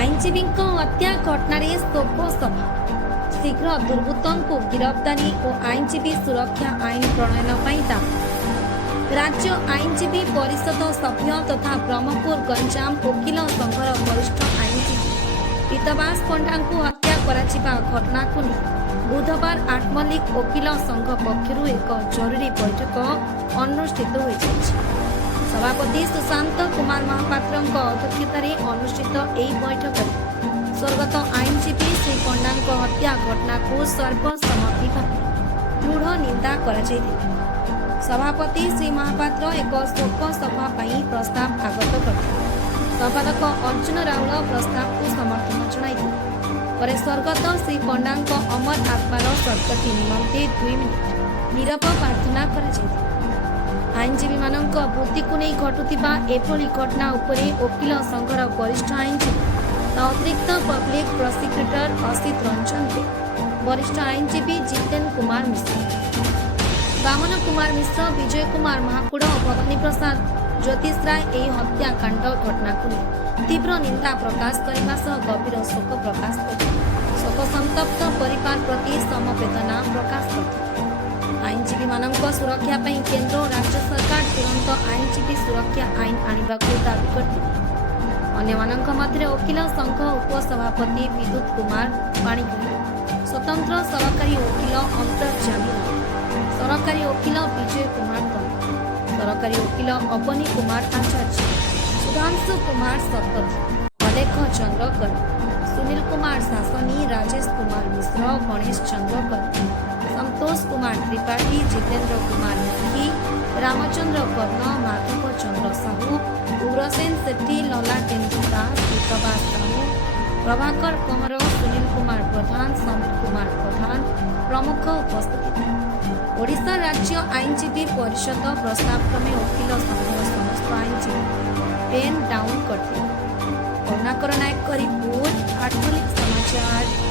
आईनजीवी हत्या घटन शोक सभा शीघ्र दुर्वृत्तों को गिरफ्तारी और आईनजीवी सुरक्षा आईन प्रणयन दाबी। राज्य आईनजीवी परिषद सभ्य तथा ब्रह्मपुर गंजाम वकील संघर वरिष्ठ आईनजीवी पीतवास पंडा को हत्या करा घटना को बुधवार आठमल्लिक वकील संघ पक्षर एक जरूरी बैठक अनुष्ठित हो सभापति सुशांत कुमार महापात्र अध्यक्षतार अनुष्ठित यह बैठक स्वर्गत आईनजीवी श्री पंडा हत्या घटना को सर्वसम्मति दृढ़ निंदा करा। सभापति श्री महापात्र एक शोक सभा प्रस्ताव आगत करते संपादक अर्जुन राउल प्रस्ताव को समर्थन जणाई स्वर्गत श्री पंडा अमर आत्मार सद्गति निमंते 2 मिनिट नीरव प्रार्थना कर आईनजीवी मानक वृत्ति को नहीं घटुवा एभली घटना उपरे वकील संघर वरिष्ठ आईनजीवी अतिरिक्त पब्लिक प्रोसिक्यूटर असित रंजन दे वरिष्ठ आईनजीवी जितेन कुमार मिश्र वामन कुमार मिश्र विजय कुमार महाकुड़ और भवानी प्रसाद ज्योतिष राय यह हत्याकांड घटना को तीव्र निंदा प्रकाश करने गभीर शोक प्रकाश कर शोक संतप्त परिवार प्रति समवेदना प्रकाश कर आईनजीवी मानक सुरक्षा केंद्र और राज्य सरकार तुरंत आईनजीवी सुरक्षा आईन आने को दाबी करते अन्य वकील संघ उपसभापति विद्युत कुमार पाणिग्राही स्वतंत्र सरकारी वकील अंतर्जामी सरकारी वकील विजय कुमार दत्त सरकारी वकील अवनी कुमार आचार्य सुधांशु कुमार सतपथी अलेख चंद्रकर सुनील कुमार शासनी राजेश कुमार मिश्र गणेश चंद्रकर संतोष कुमार त्रिपाठी जितेंद्र कुमार मुखी रामचंद्र कर्ण माधव चंद्र साहू उग्रसेन सेठी ललाटेन्दु दास पीतवास साहू प्रभाकर कंवर सुनील कुमार प्रधान समीर कुमार प्रधान प्रमुख उपस्थित ओडिशा राज्य आईनजीवी परिषद प्रस्ताव क्रमे वकील संघर समस्त आईनजीवी पेन डाउन करते करुणाकर नायक रिपोर्ट आठमल्लिक समाचार।